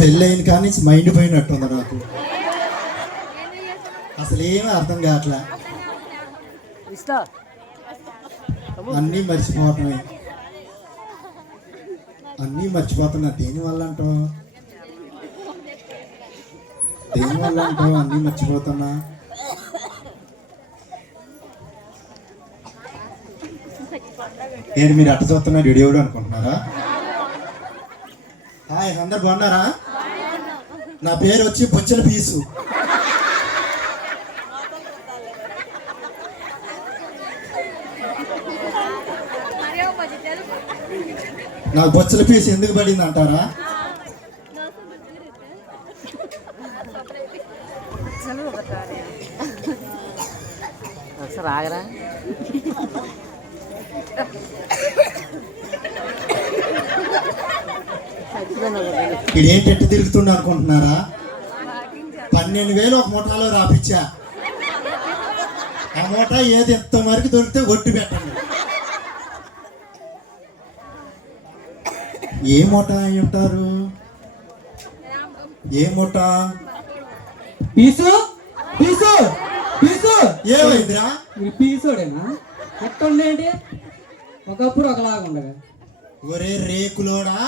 పెళ్ళైన కానీ మైండ్ పోయినట్టుంది నాకు, అసలు ఏమీ అర్థం కావట్లే, అన్నీ మర్చిపోవటమే, అన్నీ మర్చిపోతున్నా. దేనివల్ల అంటావు, దేనివల్ల అంటావు అన్నీ మర్చిపోతున్నా? నేను మీరు అట్ట చూస్తున్నా డిడియోడు అనుకుంటున్నారా? హాయ్, అందరు బాగున్నారా? నా పేరు వచ్చి బొచ్చల పీసు. నాకు బొచ్చల పీసు ఎందుకు పడింది అంటారా? రాగరా ఇదేంటి ఎట్టు తిరుగుతుండ అనుకుంటున్నారా? 12,000 ఒక మూటలో రాపిచ్చా. ఆ మూట ఏది ఎంత వరకు దొరికితే ఒట్టు పెట్టండి. ఏ మూట అయి ఉంటారు? ఏ మూట? పీసు పీసు పీసు ఏమైందిరా? పీసుడేనా? ఎట్టుండేంటి? ఒకప్పుడు ఒకలాగా ఉండగా. ఒరే రేకులోడా,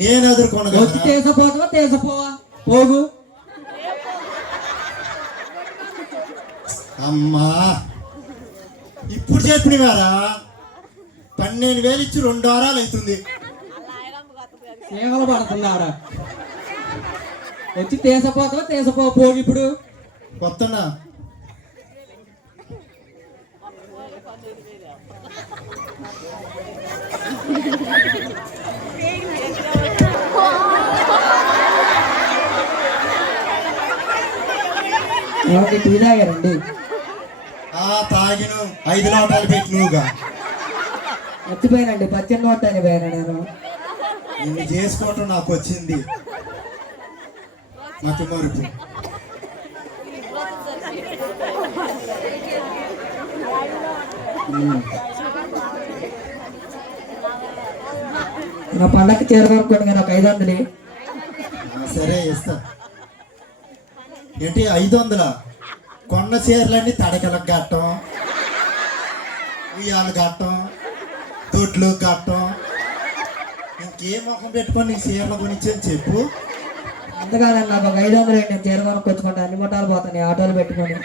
నేను ఎదుర్కొనగా వచ్చి తీసపోతావా తీసపోవా పోగు. అమ్మా, ఇప్పుడు చెప్పినవారా? 12,000 ఇచ్చి 2 వారాలు అవుతుంది. సేవలు పడుతున్నారా? వచ్చి తీసపోతావా తీసపో పోగు. ఇప్పుడు కొత్తనా? టీ తాగారండి? తాగిను. 5 లోటాలు పెట్టి నువ్వుగా మర్చిపోయానండి, 18 నోట్ అని పోయాను నేను. నిన్ను చేసుకోవటం నాకు వచ్చింది మతి మరుపు. నా పండగకి చేరుకోనుకోండి కానీ ఒక 500. సరే ఇస్తా. ఏంటి 500? కొన్న చీరలన్నీ తడకలకు కట్టం, ఉయ్యాలు కట్టం, దొడ్లు కట్టం. ఇంకే ముఖం పెట్టుకొని నీకు చీరలు కొనిచ్చని చెప్పు. అందుకని నాకు ఒక 500 నేను చీర కొనుక్కొచ్చుకుంటా. అన్ని మొట్టాలు పోతాను ఆటోలు పెట్టుకొని.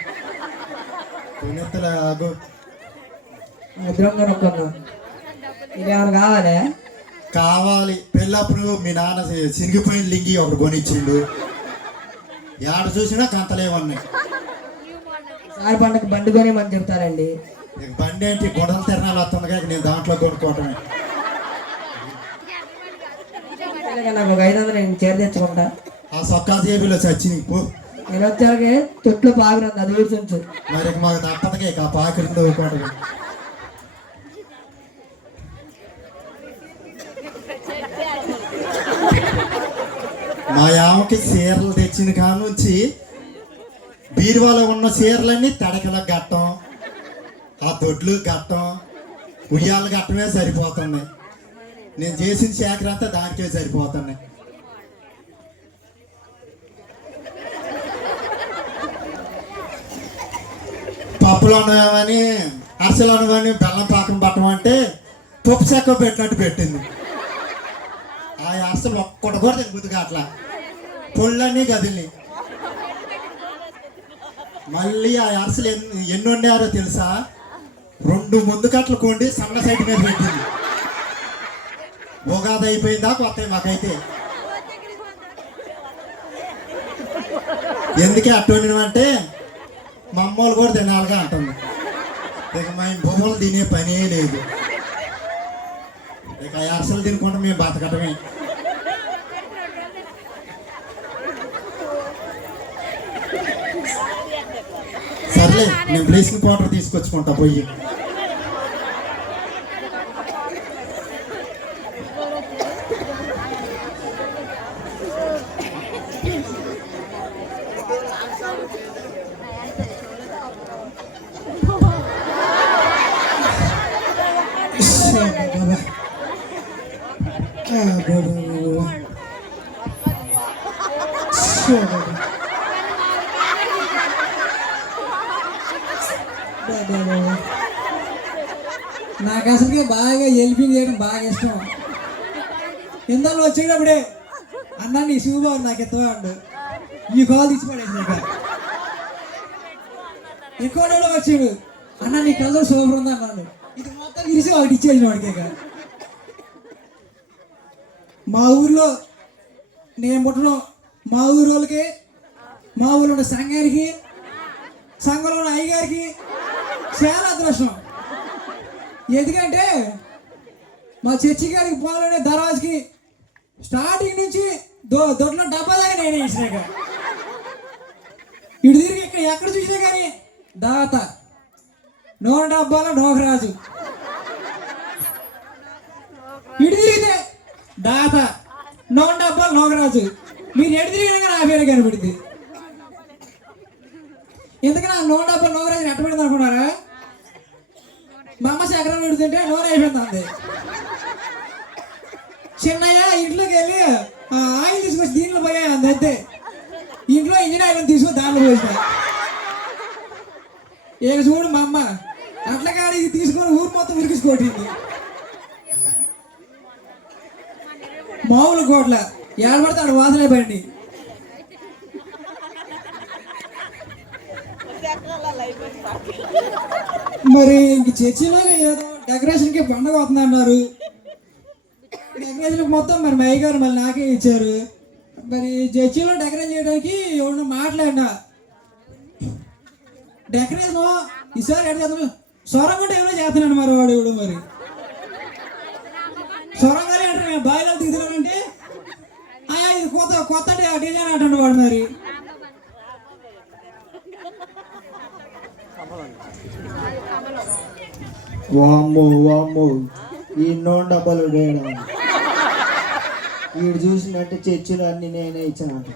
ఆగు, ఇద్దరం కొనుక్కున్నా. ఇదేమైనా కావాలా? కావాలి. పెళ్ళప్పుడు మీ నాన్న సిరిగిపోయిన లింగి ఒకటి కొనిచ్చిండు. ఏడ చూసినా కంతలే ఉన్నాయి. సారి పండుగ బండి కొనేమని చెప్తారండి. బండి ఏంటి, గుండెల తిరణాలు వస్తుండగా నేను దాంట్లో కొనుక్కోవటమే. నాకు ఒక 500 నేను చీర తెచ్చుకుంటా. ఆ సొక్కా జేబులో చచ్చి పో. నేను వచ్చాక తొట్లు పాకురంది, అది ఊడ్చుంచు. మరి మాకు తప్పదుగా ఇక ఆ పాకిరితో ఊరుకోవటమే. మా యామకి చీరలు తెచ్చిన కాడ నుంచి బీరువాలో ఉన్న చీరలన్నీ తడకలకు గట్టం, ఆ దొడ్లు గట్టం, ఉయ్యాలు గట్టమే సరిపోతున్నాయి. నేను చేసిన సేకర అంతా దానికే సరిపోతున్నాయి. పప్పులు ఉన్నామని, అరసలు ఉన్నామని బెల్లం పాకం పట్టమంటే పప్పు చెక్క పెట్టినట్టు పెట్టింది. ఆ అరసలు ఒక్కటి కూడా తిరుగుతుంది అట్లా, పొళ్ళన్నీ గదిలి. మళ్ళీ ఆ అరసలు ఎన్ని వండారో తెలుసా? 2 ముందు కట్టలు కొండి సన్న సైట్ మీద పెట్టింది. ఉగాది అయిపోయిందా కొత్త మాకైతే. ఎందుకే అట్టంటే మా అమ్మోళ్ళు కూడా తినాలిగా అంటుంది. ఇక మా బొమ్మలు తినే పనే లేదు. ఇక అరసలు తినుకుంటే మేము బతకటమే. సర్లే, నేను బ్లీచింగ్ పౌడర్ తీసుకొచ్చుకుంటా పోయి. బాబా నాకు అసలుకే బాగా హెల్పింగ్ చేయడం బాగా ఇష్టం. ఇందాక వచ్చేటప్పుడే అన్న నీ షూ బాగుంది నాకు ఎత్తవా అండు ఈ కాల్ తీసి పడేసి ఎక్కువ వచ్చాడు అన్న నీ కలర్ సూపర్ ఉంది అన్నాడు. ఇది మొత్తం తీసి వాడికి ఇచ్చేసి వాడికే. మా ఊర్లో నేను పుట్టడం మా ఊరు వాళ్ళకి, మా ఊళ్ళో ఉన్న సంఘానికి, సంఘంలో ఉన్న అయ్యగారికి చాలా అదృష్టం. ఎందుకంటే మా చర్చి గారికి పోవాలనే దర్వాజకి స్టార్టింగ్ నుంచి దొడ్లో డబ్బా దాకా నేనే ఇచ్చినాక ఇటు తిరిగి ఇక్కడ ఎక్కడ చూసినా కానీ దాత నూనె డబ్బాల నోకరాజు, ఇటు తిరిగితే దాత నూనె డబ్బాల నోకరాజు. మీరు ఎటు తిరిగినా నా పేరు కనబడింది. ఎందుకని ఆ నూనె డబ్బాల నోకరాజు ఎట్టబడింది అనుకున్నారా? మా అమ్మ చక్రం పెడుతుంటే నూనె అయిపోయింది అంది. చిన్నయ్య ఇంట్లోకి వెళ్ళి ఆయిల్ తీసుకొచ్చి దీంట్లో పోయా అంతే. ఇంట్లో ఇంజిన్ ఆయిల్ తీసుకొని దాంట్లో పోసిన. ఇక చూడు మా అమ్మ అట్లకాడి తీసుకొని ఊరు మొత్తం ఉరికించుకోటింది. మామూలు కోట్ల ఏడబడితే ఆడ వాసనే బండి. మరి ఇంక చర్చిలో ఏదో డెకరేషన్కి పండగ అవుతుంది అన్నారు. డెకరేషన్ మొత్తం మరి మా అయ్యగారు మళ్ళీ నాకే ఇచ్చారు. మరి చర్చిలో డెకరేషన్ చేయడానికి ఎవరన్నా మాట్లాడినా డెకరేషన్ ఈసారి ఎక్కడ చేద్దాం స్వరం కూడా ఏమైనా చేస్తున్నాను మరి వాడు ఎవడు మరి స్వరంగానే అంటారు. మేము బాయిలో దిగుతున్నానంటే ఇది కొత్త డిజైన్ అంటాడు వాడు. మరి వామ్మో వామ్మో ఈ నూనె డబ్బాలు వేయడం వీడు చూసినట్టే చర్చిలు అన్ని నేనే ఇచ్చాను అంట.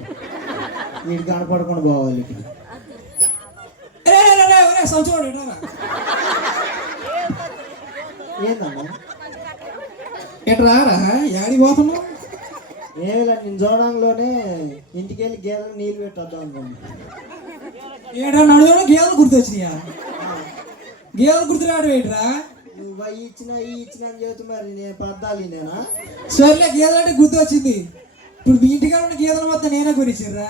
వీడు కనపడకుండా పోవాలి. ఏందమ్మా ఎట్రారా యాడి పోతున్నావు? ఏమిలా నేను చూడంలోనే ఇంటికి వెళ్ళి గేదెలు నీళ్ళు పెట్టొద్దాం అనుకున్నా. ఏడా నడుదా గేదెలు గుర్తొచ్చినాయా? గేదెలు గుర్తురాడు ఏంట్రా? నువ్వు అవి ఇచ్చిన అని చెబుతూ మరి నేను పద్దాలి నేనా? సర్లే గేదెలు అంటే గుర్తు వచ్చింది. ఇప్పుడు మీ ఇంటికాడ ఉన్న గేదెలు మొత్తం నేనే కొనిచ్చిర్రా?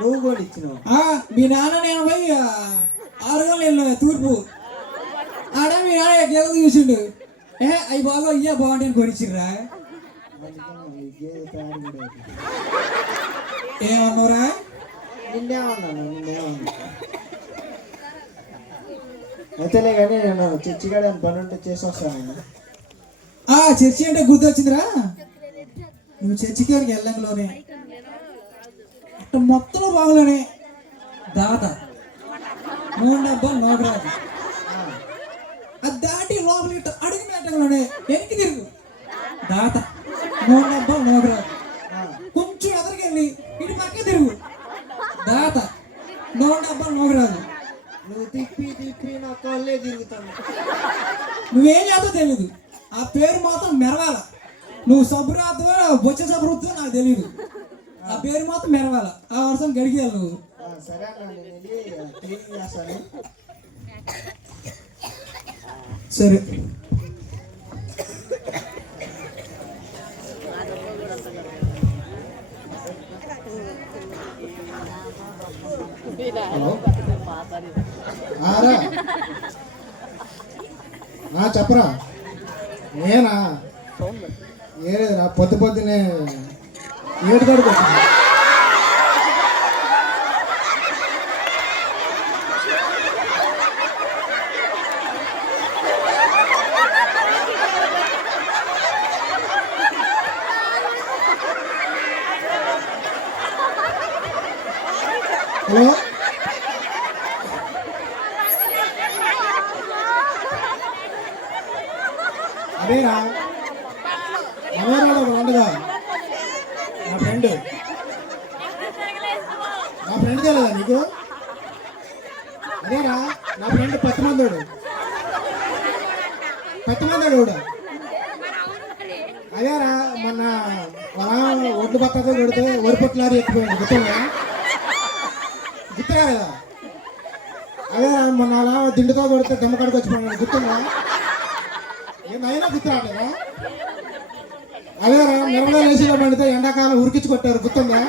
నువ్వు కూడా ఇచ్చినావు. మీ నాన్న నేను పోయి 6 గంటలు వెళ్ళిన తూర్పు ఆడ మీ నాన్న గేదెలు చూసిండు. అవి బాగా ఇయ్యా బాగుంటాయని కొనిచ్చిర్రా? ఏమన్నారా? నిన్నేమన్నా అయితేలే కానీ నేను చర్చిగాడ పని ఉంటే చేసి వస్తాను. చర్చి అంటే గుర్తు వచ్చిందిరా. నువ్వు చర్చికి వెళ్ళంలోనే అట్ట మొత్తం బాగులోనే దాత నూనె డబ్బా నోకరాజు అది దాటి లోపలి అడుగు పెట్టంలోనే వెనక్కి తిరుగు దాత నూనె డబ్బా నోకరాజు. కొంచెం ఎదరికెళ్ళి ఇటు పక్క తిరుగు దాత నూనె డబ్బా నోకరాజు. నువ్వు తిప్పి నా కాళ్ళే తిరుగుతాను. నువ్వేం చేస్తావు తెలీదు. ఆ పేరు మాత్రం మెరవాల. నువ్వు సబ్బురాతో బొచ్చ సబ్బుతో నాకు తెలియదు. ఆ పేరు మాత్రం మెరవాల. ఆ వర్షం గడిగేయాలి నువ్వు. సరే అన్న నేను వెళ్ళి క్లీన్ చేస్తాను. సరే చెప్పరా? నేనా ఏలేదురా పొద్దునే ఏడుగడుకు వచ్చింది. హలో అదేరా మనవరాడు ఉండగా నా ఫ్రెండ్ తెలియదా నీకు? అదేరా నా ఫ్రెండ్ పత్తిమందోడు కూడా అదేరా మొన్న ఒడ్లు బత్తతో కొడితే వరి పొట్లాది ఎత్తిపోయింది గుర్తుందా? గుర్తుగా కదా? అదే మొన్న అలా దిండుతో కొడితే దమ్మకాడికి వచ్చిపోయాడు గుర్తుందా? అయినా గుర్తు రావట్లేదా? అదే నెలలో లేచిలో పడితే ఎండాకాలం ఉరికించి కొట్టారు గుర్తుందా?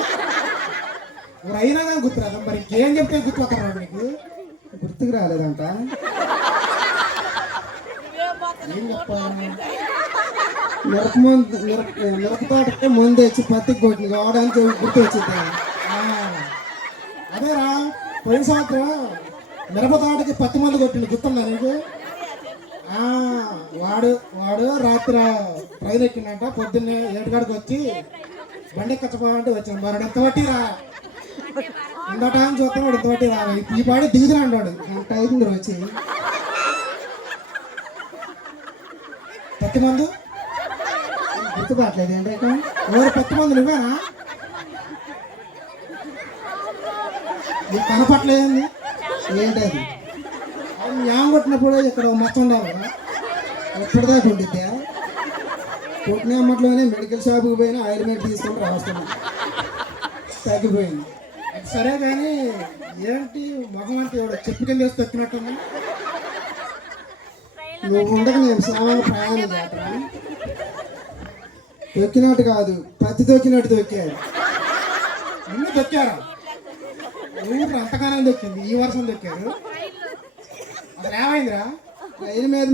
మరి అయినా కానీ గుర్తు రాదా? మరి ఇంకేం చెప్తే గుర్తు వస్తారా నీకు? గుర్తుకు రాలేదంట. ఏం చెప్పాలి? మిరపతోటకే ముందు వచ్చి పత్తికి కొట్టింది వాడడానికి గుర్తు వచ్చింది. అదేరా పోయిన సంవత్సరం మిరపతోటకి పత్తి మందు కొట్టింది గుర్తుందా నీకు? వాడు రాత్రి ట్రైన్ ఎక్కిందంట, పొద్దున్నే 7 గంటలకు వచ్చి బండి కచ్చపోవాలంటే వచ్చాను. మరి ఎంత బట్టి రా ఇంత టైం చూస్తాం వాడు ఇంత బట్టి రా ఈ పాడి దిగుతున్నాడు వాడు. గంట అవుతుంది వచ్చి పత్తి మందు గుర్తుపట్టలేదు ఏంటంటే ఎవరు పత్తి మందు నువ్వేనా? నీకు కనపట్లేదండి ఏంటది? న్యాయం కొట్టినప్పుడు ఇక్కడ మొత్తం ఉండాలి కదా, ఎప్పటిదాకా ఉండిద్దా? కొట్టిన అమ్మట్లోనే మెడికల్ షాప్కి పోయినా ఆయిల్మెంట్ తీసుకొని రాస్తున్నాం, తగ్గిపోయింది. సరే కానీ ఏంటి మొహం అంటే ఎవడో చెప్పు కింద వేసి తొక్కినట్టుంది. నువ్వు ఉండక నేను సామాన్య ప్రయాణం చేస్తాను. తొక్కినట్టు కాదు, పత్తి తొక్కినట్టు తొక్కారు. నిన్ను తొక్కారా? ఊరు అంతగానే దొక్కింది, ఈ వర్షం దొక్కారు. అసలు ఏమైందిరా? రైలు మీద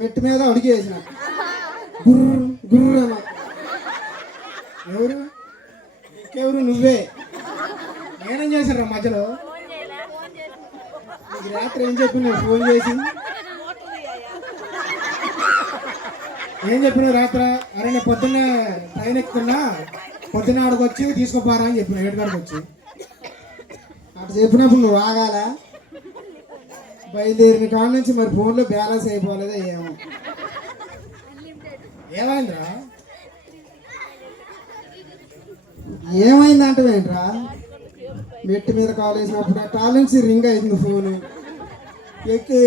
మెట్టు మీద అడిగి వేసిన గుర్రు గుర్రు అన్న. ఎవరు నువ్వే? నేనేం చేశారా మధ్యలో? నీకు రాత్రి ఏం చెప్పి నువ్వు ఫోన్ చేసి ఏం చెప్పినావు రాత్రి? అరే నేను పొద్దున్నే ట్రైన్ ఎక్కుతున్నా, పొద్దున్న ఆడికి వచ్చి తీసుకోపోరా అని చెప్పిన 7 గంటలకు వచ్చి. అటు చెప్పినప్పుడు నువ్వు ఆగాల బయలుదేరిన కాడ నుంచి మరి ఫోన్లో బ్యాలెన్స్ అయిపోలేదా ఏమో. ఏమైందిరా? ఏమైందంటే ఏంట్రా? మెట్టు మీద కాల్ వేసినప్పుడు కాల్ నుంచి రింగ్ అవుతుంది ఫోను.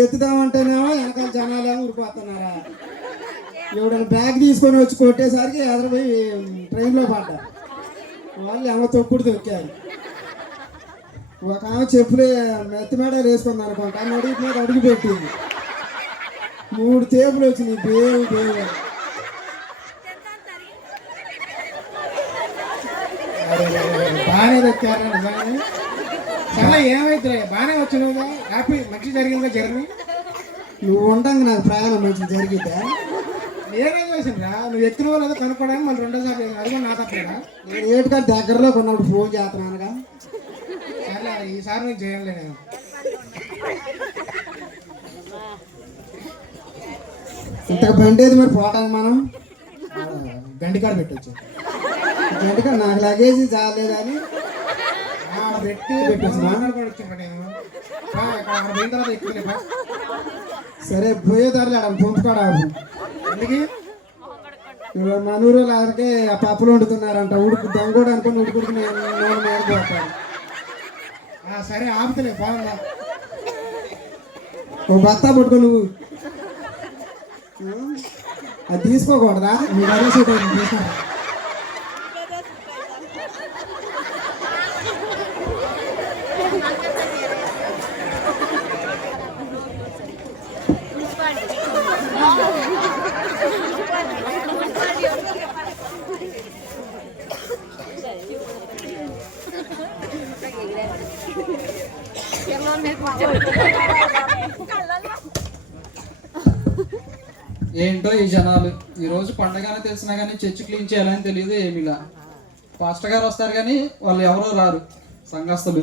ఎత్తుదామంటేనేమో వెనకాల జనాలేమో ఊరిపోతున్నారా? ఎవడైనా బ్యాగ్ తీసుకొని వచ్చి కొట్టేసరికి ఎదురుపోయి ట్రైన్లో పడ్డా. వాళ్ళు ఏమో తొక్కుడు తొక్కారు. ఒక ఆమె చెప్పులు మెత్తి మేడలు వేసుకుంది అనుకుంటా, అడుగు మీద అడుగు పెట్టింది. 3 టేపులు వచ్చినాయి. బేవు బాగానే దొక్కారా నిజాన్ని? సరే ఏమైతే బాగానే వచ్చినావుగా, హ్యాపీ మంచి జరిగిందా జర్నీ? నువ్వు ఉండంగా నాకు ప్రయాణం మంచి జరిగిద్దా? నేనేం చేసిండ్రా? నువ్వు ఎక్కిన వాళ్ళు ఏదో కనుక్కోవడానికి మళ్ళీ 2వ సారి అది కూడా నా తప్పేనా? నేను ఏటుగా దగ్గరలో కొన్నప్పుడు ఫోన్ చేస్తున్నానుగా. సరే ఈసారి నేను చేయలే. నేను ఇంత బండి ఏది మరి పోవటానికి మనం గండికాడ పెట్టచ్చు. గండికాడ నాకు లగేజ్ చాలేదని పెట్టొచ్చు. సరే పోయేదారులు ఆడ పంపుకాడ ఎందుకు మన ఊరు అలాగే ఆ పప్పులు వండుతున్నారంట, ఉడుకు దొంగోడు అనుకుని ఉడుకుడుకుని పోతారు. సరే ఆపుతలే బాగుందా? ఓ బత్తా పట్టుకో నువ్వు. అది తీసుకోకూడదా? మీరు అదే సీట్ తీసుకో. ఏంటో ఈ జనాలు, ఈరోజు పండగనే తెలిసినా కానీ చర్చి క్లీన్ చేయాలని తెలియదు ఏమిలా. పాస్టర్ గారు వస్తారు కానీ వాళ్ళు ఎవరో రారు, సంఘస్థులు.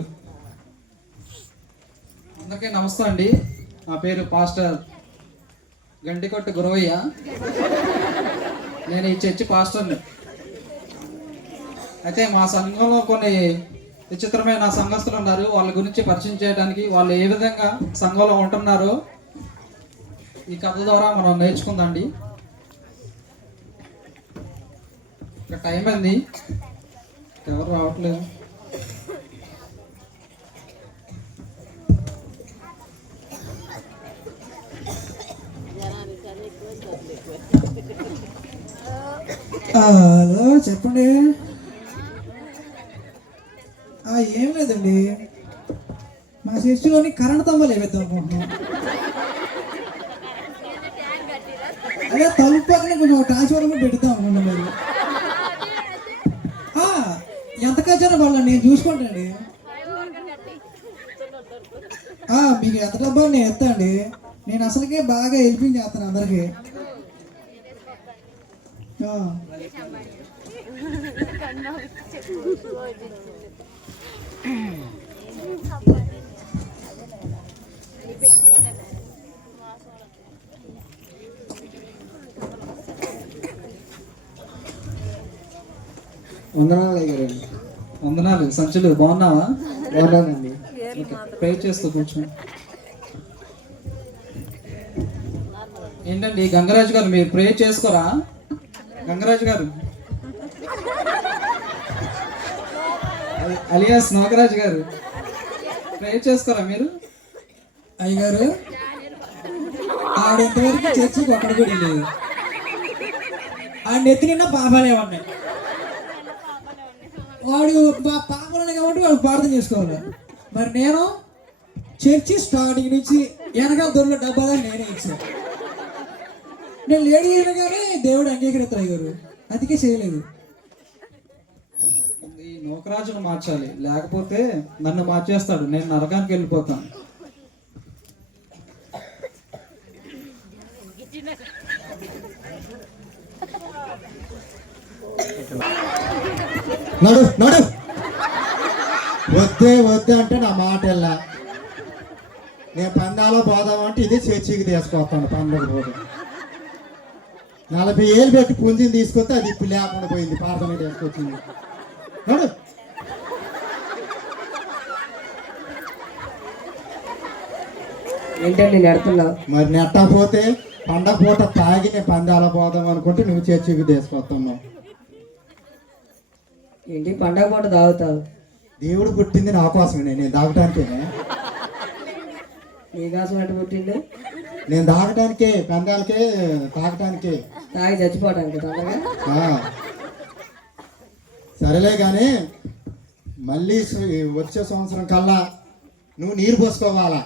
అందరికీ నమస్తే అండి. నా పేరు పాస్టర్ గండికొట్టు గురవయ్య. నేను ఈ చర్చి పాస్టర్ని. అయితే మా సంఘంలో కొన్ని విచిత్రమైన సంఘస్థులు ఉన్నారు. వాళ్ళ గురించి పరిచయం చేయడానికి, వాళ్ళు ఏ విధంగా సంఘంలో ఉంటున్నారో ఈ కథ ద్వారా మనం నేర్చుకుందాండి. ఇక టైం అయింది, ఎవరు రావట్లేదు. హలో చెప్పండి. ఏం లేదండి, మా చర్చిలోని కరెంట్ తంబాలు ఏవేద్దాం అనుకుంటున్నాం. అదే తలుపు పక్కన ట్రాన్స్ఫార్మర్ కూడా పెడతాం అనుకుంటున్నాం. మరి ఎంత ఖర్చు వాళ్ళని నేను చూసుకుంటాండి. మీకు ఎంత డబ్బా నేను ఎత్తా అండి. నేను అసలుకే బాగా హెల్పింగ్ చేస్తాను అందరికి. వందనాలు అయ్యారండి. వందనాలు. సంచులు బాగున్నావా? బాగున్నానండి. ప్రే చేస్తూ కూర్చోండి. ఏంటండి గంగరాజు గారు, మీరు ప్రే చేసుకోరా? గంగరాజు గారు అలియాస్ నాగరాజు గారు, ప్రే చేసుకోరా మీరు? అయ్యగారు ఆడింతవరకు చర్చికి ఒక్కడ కూడా లేదు. ఆడిని ఎత్తి నిన్న పాపాలే ఉన్నాయి. వాడు పాపలు కాబట్టి వాడు ప్రార్థన చేసుకోవాలి. మరి నేను చర్చి స్టార్టింగ్ నుంచి వెనకాల దొరలో డబ్బాగా నేనే ఇచ్చాను. నేను లేడీ కానీ దేవుడు అంగీకరిస్తాడు గారు, అందుకే చేయలేదు. ఈ నోకరాజును మార్చాలి, లేకపోతే నన్ను మార్చేస్తాడు, నేను నరకానికి వెళ్ళిపోతాను. నడు నడు, వద్దే వద్దే అంటే నా మాట వెళ్ళా. నేను పందాలో పోదామంటే ఇది చర్చికి తీసుకొస్తాను. పండుగ పోదు 40 ఏళ్ళు పెట్టి పుంజిని తీసుకొస్తే అది ఇప్పుడు లేకుండా పోయింది. ప్రార్థన తీసుకొచ్చింది. నడు. ఏంటండి నెడుతున్నావు? మరి నెట్టకపోతే పండగ పూట తాగి నేను పందాలో పోదాం అనుకుంటే నువ్వు చర్చికి తీసుకొస్తున్నావు. ఏంటి పండగ పూట తాగుతావు? దేవుడు పుట్టింది నా కోసమే, నేను తాగటానికే. నీ కోసం ఎట్ట పుట్టిండు? నేను తాగటానికే, పందాలకే, తాగటానికే. తాగి చచ్చిపోవడానికి తొందరగా. సరేలే కానీ మళ్ళీ వచ్చే సంవత్సరం కల్లా నువ్వు నీరు పోసుకోవాలా.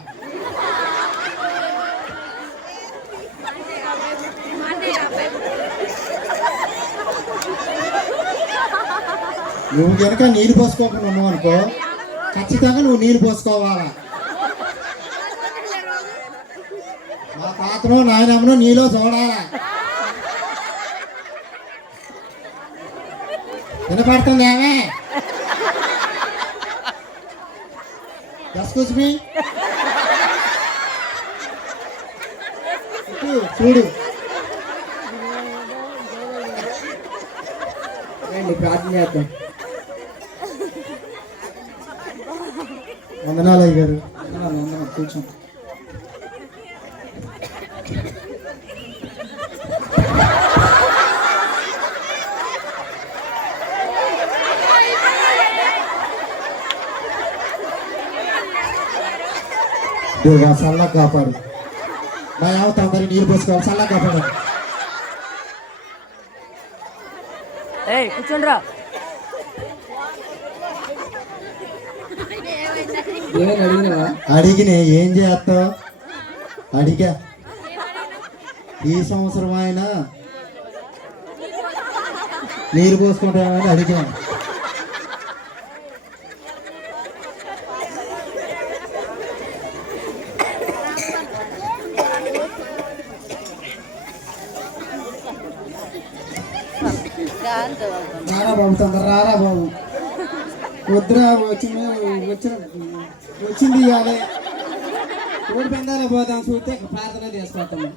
నువ్వు కనుక నీరు పోసుకోకుండా ఉన్నావు అనుకో, ఖచ్చితంగా నువ్వు నీరు పోసుకోవాలా. మా తాతను నాయనమ్మను నీలో చూడాలా. వినపడుతుందేమే? ఎక్స్క్యూజ్ మీ, చూడు. రండి ప్రార్థన చేద్దాం. వందనాలు అయ్యారు. వందనాలు, వందనాలు. కూర్చోండి. దేవా చల్లగా కాపాడు. నా యావత్ అందరి నీరు పోసుకోవాలి. చల్లగా కాపాడు. కూర్చోండి రా. ఏమైనా అడిగినవా? అడిగినే ఏం చేస్తావు? అడిగా ఈ సంవత్సరం ఆయన నీరు పోసుకుంటామని అడిగాను. రారా బాబు, తొందర రారా బాబు. వద్దురా, వచ్చింది ఇవ్వాలి. ఊడి పెందాలో పోదాం చూస్తే ప్రార్థన చేసుకుంటాము.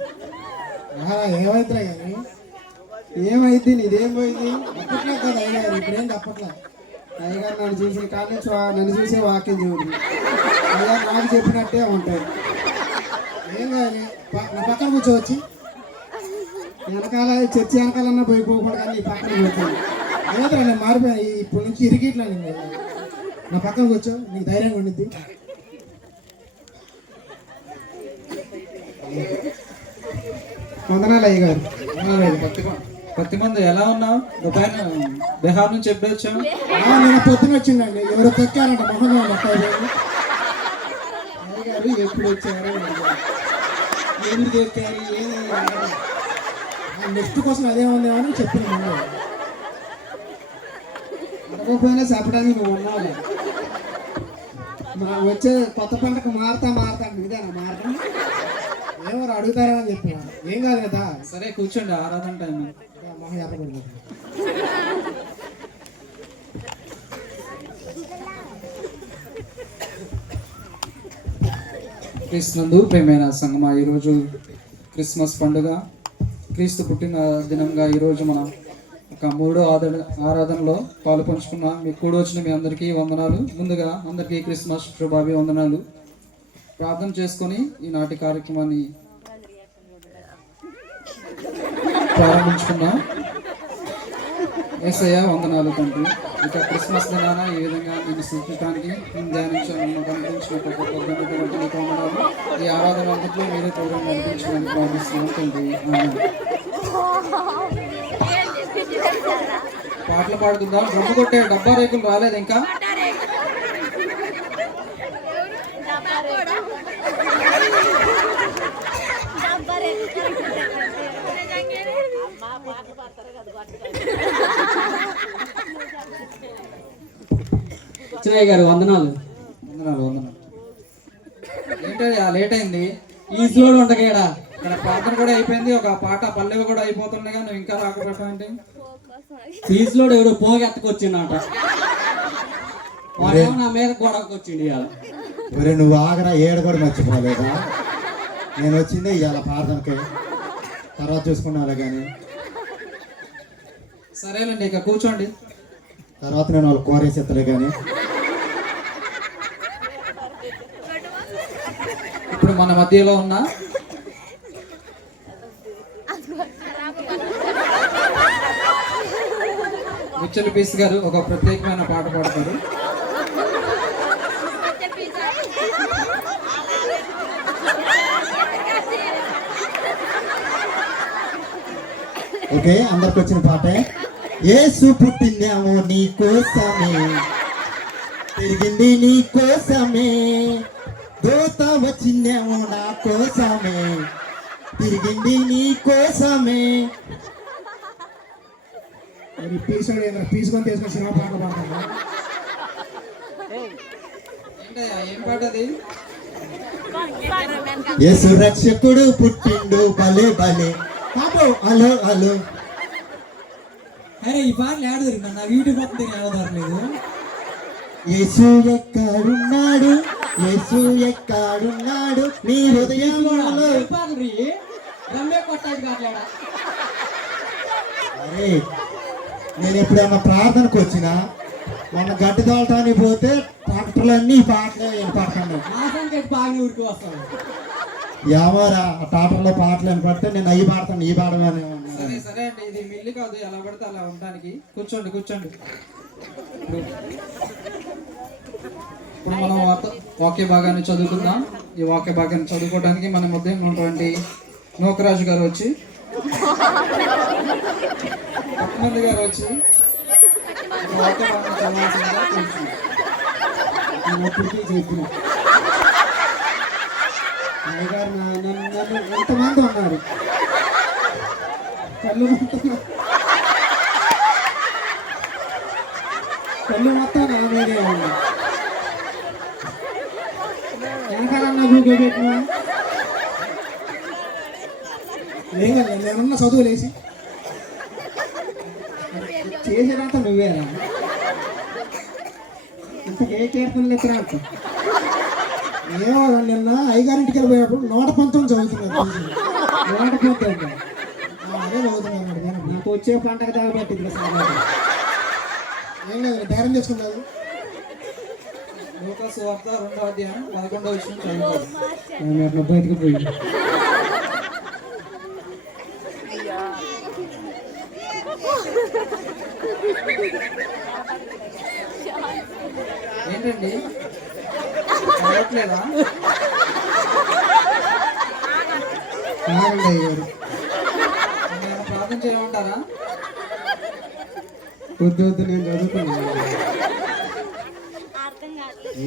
ఏమైతున్నా కానీ ఏమైంది? నీదేం పోయింది? అప్పట్లో కదా అయ్యారు, ఇప్పుడేం తప్పట్లా. అయ్యగారు నన్ను చూసి కానీ నన్ను చూసే వాక్యం చెబుతుంది. అయ్యా నాకు చెప్పినట్టే ఉంటాయి. ఏం కానీ నా పక్కన కూర్చోవచ్చి, వెనకాల చర్చి వెనకాలన్నా పోయిపోకూడదు కానీ నీ పక్కన కూర్చోండి. అదే నేను మారిపోయాను, ఇప్పటి నుంచి ఇరిగిట్లా. నా పక్కన కూర్చో, నీకు ధైర్యంగా ఉండిద్ది. వందనాలు అయ్యగారు. పట్టుకో. కొద్ది మంది ఎలా ఉన్నావు దుబాయ్ బీహార్ నుంచి ఎప్పుడు వచ్చావు? నేను పొద్దున వచ్చిందండి, ఎవరో తొక్కారంట మొహంలో గారు ఎప్పుడు వచ్చారు, ఎందుకు తొక్కారు, నెక్స్ట్ కోసం అదే ఉందేమో అని చెప్పిన అడగకపోయినా చెప్పడానికి నువ్వు ఉన్నావు. వచ్చే కొత్త పంటకు మారుతా ఇదేనా మారటం, ఎవరు అడుగుతారా అని చెప్పిన ఏం కాదు కదా. సరే కూర్చోండి, ఆరాధన టైం. మొహం ఎర్రబడిపోతుంది. క్రీస్తునందు ప్రేమైన సంగమా, ఈరోజు క్రిస్మస్ పండుగ, క్రీస్తు పుట్టిన దినంగా ఈరోజు మనం ఒక మూడో ఆరాధనలో పాలు పంచుకున్న మీ కూడి వచ్చిన మీ అందరికీ వందనాలు. ముందుగా అందరికీ క్రిస్మస్ శుభాభివందనాలు. ప్రార్థన చేసుకొని ఈనాటి కార్యక్రమాన్ని ప్రారంభించుకున్నాం. యేసయ్య వందనాలు తండ్రి. ఇక క్రిస్మస్ దినాన ఈ విధంగా నేను సూచించడానికి వందనాలు. ఈ ఆరాధన అంతట్లో మీరే తోడు నడిపించడానికి ప్రార్థిస్తున్నాం తండ్రి. పాటలు పాడుకుందాం. డ్రమ్ము కొట్టే డబ్బా రేకులు రాలేదు ఇంకా. చిన్నయ్య గారు వందనాలు. వందనాలు. ఏంటది లేట్ అయింది? ఈజీలో ఉండగేడా ఇక్కడ ప్రార్థన కూడా అయిపోయింది, ఒక పాట పల్లెవి కూడా అయిపోతుండగా నువ్వు ఇంకా రాకపోతావంటే. ఫీజులో ఎవరు పోగెత్తకొచ్చిండట, వాడేమో నా మీద గొడవకు వచ్చిండు. ఇవాళ మరి నువ్వు ఆగరా, ఏడు కూడా మర్చిపోలేదా? నేను వచ్చిందే ఇవాళ ప్రార్థనకి, తర్వాత చూసుకున్నాను కానీ. సరేనండి, ఇక కూర్చోండి. తర్వాత నేను వాళ్ళు కోరేసేత్తలే కానీ. ఇప్పుడు మన మధ్యలో ఉన్న మిచ్చల్ పీస్ గారు ఒక ప్రత్యేకమైన పాట పాడతారు. ఓకే, అందరికి వచ్చిన పాటే. యేసు పుట్టిందేమో నీ కోసమే, పెరిగింది నీ కోసమే, దూత వచ్చిందేమో నా కోసమే, తిరిగింది నీ కోసమే. తీసుకొని తీసుకొని సినిమా పాట పాడతాను. ఏంటయ్యా, ఏం పాట అది? యేసు రక్షకుడు పుట్టిండు భలే భలే పాపం. Hello hello. అరే ఈ పాటలు ఆడ దొరికిందా? నాకు యూట్యూబ్ మొత్తం ఆడదరలేదు. యేసు ఎక్కడున్నాడు, యేసు ఎక్కడున్నాడు నీ హృదయంలో. అరే నేను ఎప్పుడైనా ప్రార్థనకు వచ్చినా, మొన్న గడ్డి తోలటానికి పోతే ట్రాక్టర్లన్నీ పాటలే వినపడుతున్నాయి. ఏమోరా, ఆ ట్రాక్టర్లో పాటలు వినపడితే నేను అవి పాడతాను, ఈ పాడమని. సరే సరే అండి, ఇది మిల్లి కాదు, ఎలా పడితే అలా ఉండడానికి. కూర్చోండి. ఇప్పుడు మనం వాక్య భాగాన్ని చదువుకుందాం. ఈ వాక్య భాగాన్ని చదువుకోవడానికి మన మధ్య ఉన్నటువంటి నోకరాజు గారు వచ్చి, పక్కమంది గారు వచ్చి వాక్య భాగాన్ని చదవాల్సిందిగా కూర్చున్నాం. చెప్పిన అయ్యగారు నన్ను ఎంతమంది ఉన్నారు, కళ్ళు మొత్తం నా మీదే ఉంది. వెనకాలన్నా గూగుల్ పెట్టినా ఏం కదా, నేనున్న చదువులేసి చేసేదంతా నువ్వేరా. ఇంతకు ఏ కీర్తనలు ఎత్తురా అంట. ఏమో నిన్న అయ్యగారింటికి వెళ్ళిపోయినప్పుడు 119 చదువుతున్నారు. 119 అదే చదువుతున్నారు. నాకు వచ్చే పంటకు తాగబట్టింది. ఏం లేదు, ధైర్యం చేసుకున్నాను. లూకాసు వార్త 2వ అధ్యాయం 11వ వచనం చదువుతారు. అట్లా బయటకు పోయి ఏంటండి, చదవట్లేదా? అయ్యారు ప్రార్థన చేయమంటారా? వద్దు వద్దు నేను చదువుకున్నాను.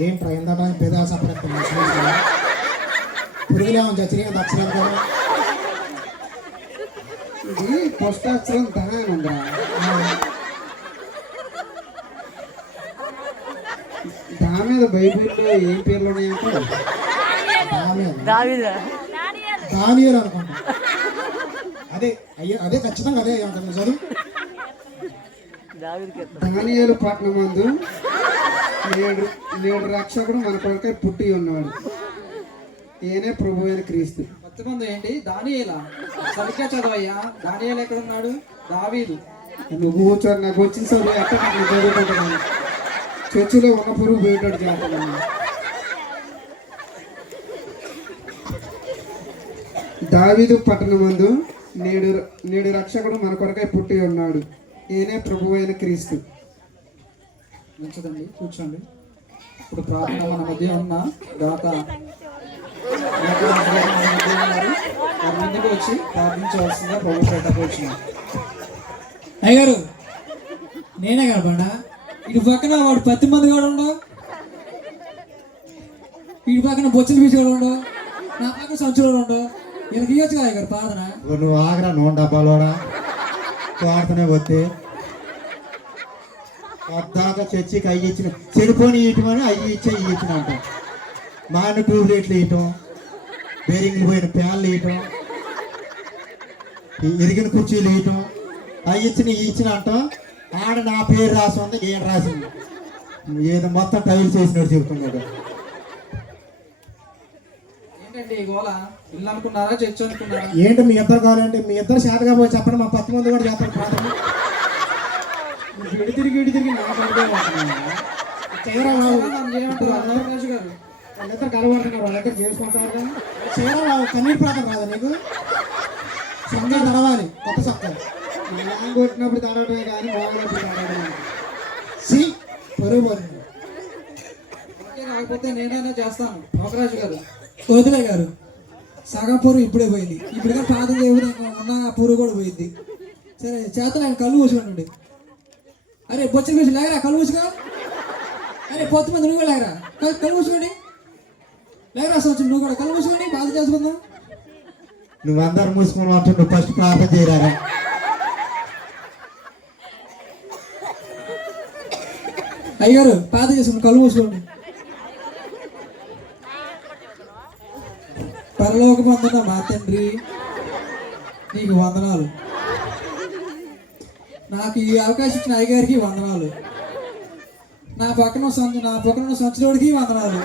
ఏంట్రా ఇందాక పెదాలు సపరేట్ పురుగులేమో చచ్చినాయి అక్షరాలు కదా. ఇది ఫస్ట్ అక్షరం దా అని ఉందిరా. దా మీద బైబిల్లో ఏం పేర్లు ఉన్నాయంటే దానియలు అనుకుంటా. అదే అదే ఖచ్చితంగా అదే ఉంటుంది చదువు. దానియేలు పట్టణమందు నేడు నేడు రక్షకుడు మన కొరకై పుట్టి ఉన్నాడు, ఈయనే ప్రభు అయిన క్రీస్తు. మంది ఏంటి దానియేలా? సరిగ్గా చదవయ్యా. దానియేలు ఎక్కడ ఉన్నాడు? దావీదు. నువ్వు కూర్చొని నాకు వచ్చిన చదువు ఎక్కడ నేను చదువుకుంటున్నాను. చర్చిలో ఉన్న పురుగు పోయేటట్టు చేస్తున్నాను. దావీదు పట్టణమందు నేడు నేడు రక్షకుడు మన కొరకై పుట్టి ఉన్నాడు, ఈయనే ప్రభు అయిన క్రీస్తు. మంచిదండి, కూర్చోండి. ఇప్పుడు ప్రార్థన మన మధ్య ఉన్న దాత వారి ముందుకు వచ్చి ప్రార్థించవలసిందిగా ప్రభు పేటకు వచ్చినాం. అయ్యగారు నేనే కనపడా. ఇటు పక్కన వాడు 10 మంది కూడా ఉండవు, ఇటు పక్కన బొచ్చలు పీచి కూడా ఉండవు, నా పక్కన సంచులు కూడా ఉండవు. వీళ్ళకి ఇవ్వచ్చు కదా అయ్యగారు ప్రార్థన. నువ్వు ఆగరా నూనె డబ్బాలోడా వాడుతూనే పోతే అద్దాక చర్చికి అయ్యి ఇచ్చిన చెడిపోని ఇయటమని అయ్యి ఇచ్చే ఇచ్చిన అంట. మాన ట్యూబ్లైట్లు ఇయటం, బేరింగ్లు పోయిన ప్యాన్లు ఇయటం, ఇరిగిన కుర్చీలు ఇయటం, అవి ఇచ్చిన అంటాం. ఆడ నా పేరు రాసి ఉంది, ఏం రాసింది ఏదో మొత్తం టైల్ చేసినట్టు చెబుతున్నాడు. ఏంటండి ఈ గోళ? ఇల్లు అనుకున్నారా, చర్చ్ అనుకున్నారా? ఏంటి మీ ఇద్దరు కావాలంటే మీ ఇద్దరు శాతగా పోయి చెప్పండి, మా 10 మంది కూడా చెప్పండి ప్రార్థన. ఇటు తిరిగి నా పడితే చేయరా బాబు, ఏమంటారు అన్నరాజు గారు? వాళ్ళిద్దరు కలబడుతున్నారు, వాళ్ళిద్దరు చేసుకుంటారు కదా. చేయరా బాబు, కన్నీటి ప్రార్థన రాదా నీకు? సంఘం తడవాలి కొత్త సత్తా. కొట్టినప్పుడు తడవటమే కానీ మోగినప్పుడు తడవడం. పరుగు పోతుంది. కాకపోతే నేనైనా చేస్తాను. నోకరాజు గారు వదిలే గారు, సగం పూరు ఇప్పుడే పోయింది. ఇప్పుడు పాత ఉన్న పూరు కూడా పోయింది. సరే చేతలు ఆయన కళ్ళు మూసుకోండి. అరే బొచ్చల మీద లేకరా, కళ్ళు మూసుకో. అరే 10 మంది నువ్వు లేకరా, కళ్ళు మూసుకోండి. లేకరా సంవత్సరం నువ్వు కూడా కళ్ళు మూసుకోండి, బాధ చేసుకుందాం. నువ్వు అందరు మూసుకొని మాత్రం నువ్వు ఫస్ట్ ప్రార్థన చేయరాగా. అయ్యారు పాత చేసుకుని కళ్ళు మూసుకోండి. పరలోకమందున్న మా తండ్రి, నీకు వందనాలు. నాకు ఈ అవకాశం ఇచ్చిన అయ్యగారికి వందనాలు. నా పక్కన ఉన్న సంచులోడికి వందనాలు.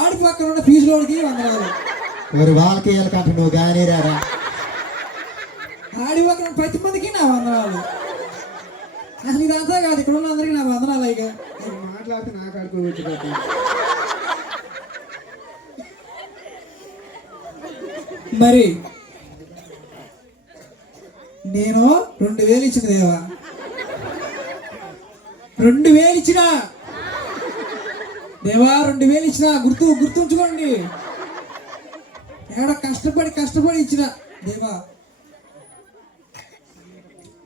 ఆడి పక్కన ఉన్న ఫీజులోడికి వందనాలు. మరి వాళ్ళకి వీళ్ళకంటే నువ్వు కానీ రారా. ఆడి పక్కన 10 మందికి నా వందనాలు. అసలు ఇదంతా కాదు, ఇక్కడ ఉన్న అందరికీ నా వందనాలు. అయ్యగా మాట్లాడితే నాకు అడుకోవచ్చు. మరి నేను 2000 ఇచ్చిన దేవా, 2000 ఇచ్చిన దేవా, 2000 ఇచ్చిన. గుర్తుంచుకోండి. ఎక్కడ కష్టపడి ఇచ్చిన దేవా.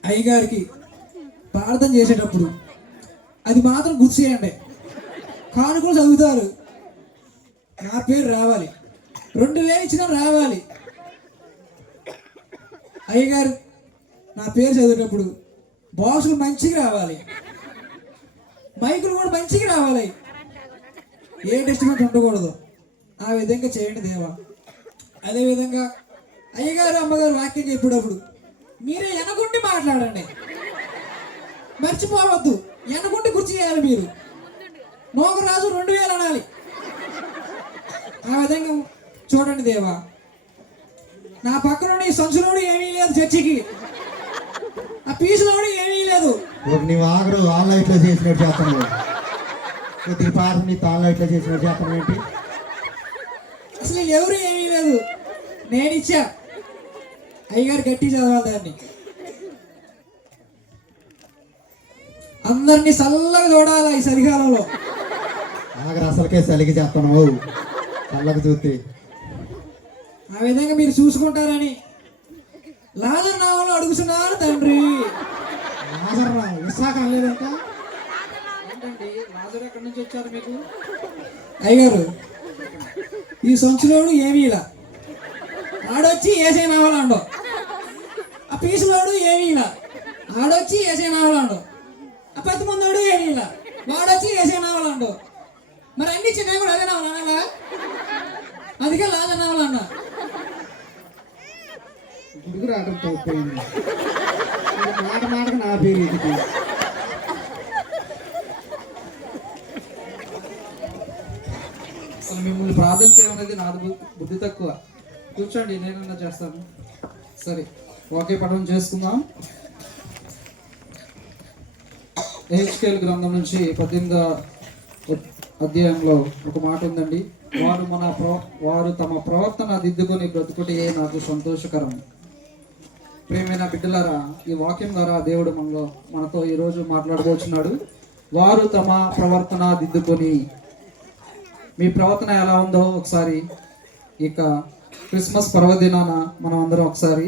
అయ్యగారికి ప్రార్థన చేసేటప్పుడు అది మాత్రం గుర్తు చేయండి. కానుకలు చదువుతారు, నా పేరు రావాలి. 2000 ఇచ్చినా రావాలి. అయ్యగారు నా పేరు చదివేటప్పుడు బాక్సులు మంచిగా రావాలి, మైకులు కూడా మంచిగా రావాలి, ఏ డిస్టర్బెన్స్ ఉండకూడదు. ఆ విధంగా చేయండి దేవా. అదేవిధంగా అయ్యగారు అమ్మగారు వాక్యం చెప్పేటప్పుడు మీరే వెనకుండి మాట్లాడండి, మర్చిపోవద్దు. వెనకుండి గుర్తు చేయాలి మీరు. మోగరాజు 2000 అనాలి. ఆ విధంగా చూడండి దేవా. నా పక్కన ఈ సంచులోడు ఏమీ లేదు, చర్చికి ఆ పీసులోడు ఏమీ లేదు. నువ్వు ఆగరు ఆన్లైన్లో చేసినట్టు చేస్తున్నావు. కొద్దిగా పాఠం నీ ఆన్లైన్లో చేసినట్టు చేస్తున్నావు ఏంటి? అసలు ఎవరు ఏమీ లేదు, నేను ఇచ్చా. అయ్యగారు గట్టి చదవాలి దాన్ని. అందరినీ చల్లగా చూడాలి ఈ చలికాలంలో. ఆగరు అసలుకే చలికి చేస్తున్నావు, చల్లగా చూస్తే. ఆ విధంగా మీరు చూసుకుంటారని లాజరు నామములో అడుగుతున్నారు తండ్రి. లాజర్రా విశాఖ అనలేదంట. ఏంటండి లాజర్ ఎక్కడి నుంచి వచ్చారు మీకు? అయ్యగారు ఈ సంచులోడు ఏమీ ఇలా ఆడొచ్చి ఏసే నావలాండో, ఆ పీసులోడు ఏమీ ఇలా ఆడొచ్చి ఏసే నావలాండో, ఆ పెద్ద మందోడు ఏమీ ఇలా వాడొచ్చి ఏసే నావలాండో. మరి అన్ని చిన్నవి కూడా అదే నావలా, అందుకే లాజ నావలన్నా. గుడుగు రావడం తప్పిపోయింది. మాట మాటకు నా పేరు ఇది. అసలు మిమ్మల్ని ప్రార్థన చేయమనేది నాది బుద్ధి తక్కువ. కూర్చోండి, నేనన్నా చేస్తాను. సరే, వాక్య పఠనం చేసుకుందాం. ఎహెచ్కేల్ గ్రంథం నుంచి 18వ అధ్యాయంలో ఒక మాట ఉందండి. వారు తమ ప్రవర్తన దిద్దుకొని బ్రతుకుటే నాకు సంతోషకరం. ప్రియమైన బిడ్డలారా, ఈ వాక్యం ద్వారా దేవుడు మనతో ఈరోజు మాట్లాడబోచున్నాడు. వారు తమ ప్రవర్తన దిద్దుకొని. మీ ప్రవర్తన ఎలా ఉందో ఒకసారి ఇక క్రిస్మస్ పర్వదినాన మనం అందరం ఒకసారి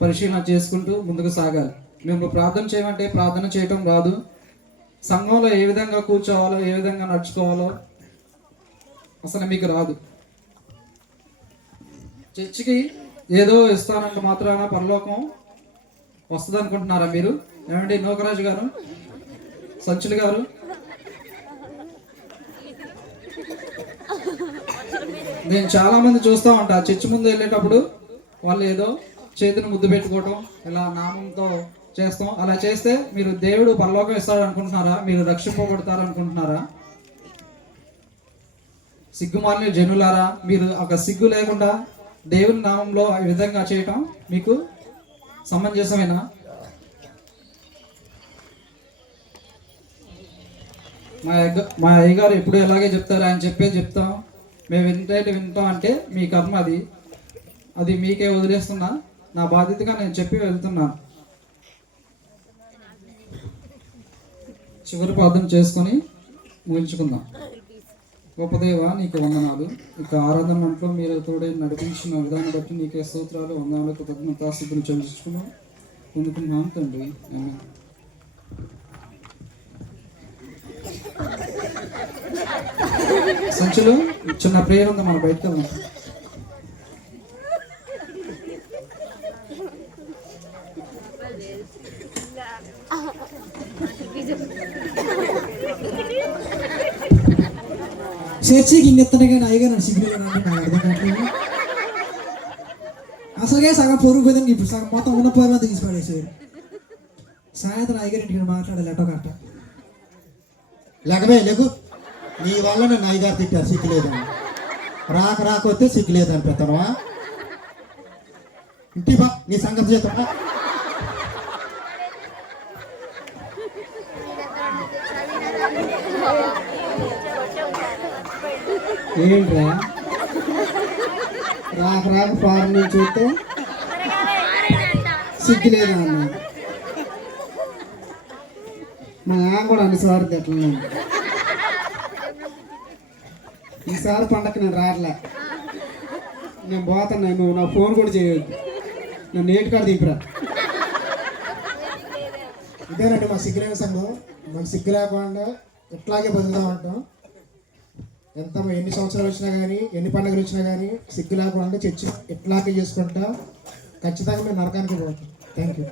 పరిశీలన చేసుకుంటూ ముందుకు సాగాలి. మేము ప్రార్థన చేయమంటే ప్రార్థన చేయటం రాదు. సంఘంలో ఏ విధంగా కూర్చోవాలో, ఏ విధంగా నడుచుకోవాలో అసలు మీకు రాదు. చర్చికి ఏదో ఇస్తానంటే మాత్రాన పరలోకం వస్తుంది అనుకుంటున్నారా మీరు? ఏమండి నూకరాజు గారు, సంచులు గారు? నేను చాలా మంది చూస్తూ ఉంటా, చర్చి ముందు వెళ్ళేటప్పుడు వాళ్ళు ఏదో చేతిని ముద్దు పెట్టుకోవటం, ఇలా నామంతో చేస్తాం. అలా చేస్తే మీరు దేవుడు పరలోకం ఇస్తాడు అనుకుంటున్నారా? మీరు రక్షింపబడతారు అనుకుంటున్నారా? సిగ్గుమాలిన జనులారా, మీరు ఒక సిగ్గు లేకుండా దేవుని నామంలో ఈ విధంగా చేయటం మీకు సమంజసమేనా? మా అయ్యగారు ఎప్పుడు ఎలాగే చెప్తారు, ఆయన చెప్తాం, మేము వింటాం అంటే మీ కర్మ. అది మీకే వదిలేస్తున్నా. నా బాధ్యతగా నేను చెప్పి వెళ్తున్నాను. చివరి ప్రార్థన చేసుకొని ముగించుకుందాం. గొప్ప దేవా, నీకు వందనాలు. ఇక ఆరాధన అంట్లో మీరు తోడే నడిపించిన విధానం బట్టి నీకే స్తోత్రాలు, వందనాలు, కృతజ్ఞతాస్తుతులు చెల్లించుకున్నాం పొందుకున్నాం తండ్రి. ఆమేన్. సంచులు చిన్న ప్రేయర్ ఉంది, మనం బయటకు వెళ్దాం. చర్చికి ఇన్నెత్తనే కానీ అయ్యగా నన్ను సిగ్గులేదు నాకు అర్థం కావట్లేదు. అసలుగా సగం పొరుగు పోయిందని ఇప్పుడు సగం మొత్తం ఉన్న పొరుగు తీసి పడేసారు. సాయంత్రం అయ్యగారి ఇంటికి మాట్లాడాలి ఎటో కట్ట. లేకమే లేకు, నీ వల్ల నన్ను అయ్యగారు తిట్టారు సిగ్గులేదని. రాకొస్తే సిగ్గులేదని పెత్తనవా? ఇంటి బా నీ సంగతి చేద్దామా? ఏంట్రా రాక ఫారెన్ నుంచి చూస్తే సిగ్గులేదా అన్న? మా నాన్న కూడా అన్నిసార్లు ఎట్లా ఈసారి పండగకి నేను రావట్లే. నేను పోతాను, నువ్వు నా ఫోన్ కూడా చేయొద్దు, నన్ను నేటి కాడ దింపిరా. ఇదేనండి మా సిగ్గులేని సంఘం. మాకు సిగ్గు లేకుండా ఇట్లాగే బతుకుతామంటాం. ఎన్ని సంవత్సరాలు వచ్చినా కానీ, ఎన్ని పండుగలు వచ్చినా కానీ సిగ్గు లేకుండా చర్చి ఇట్లాగే చేసుకుంటా ఖచ్చితంగా మేము నరకానికి పోతాం. Thank you.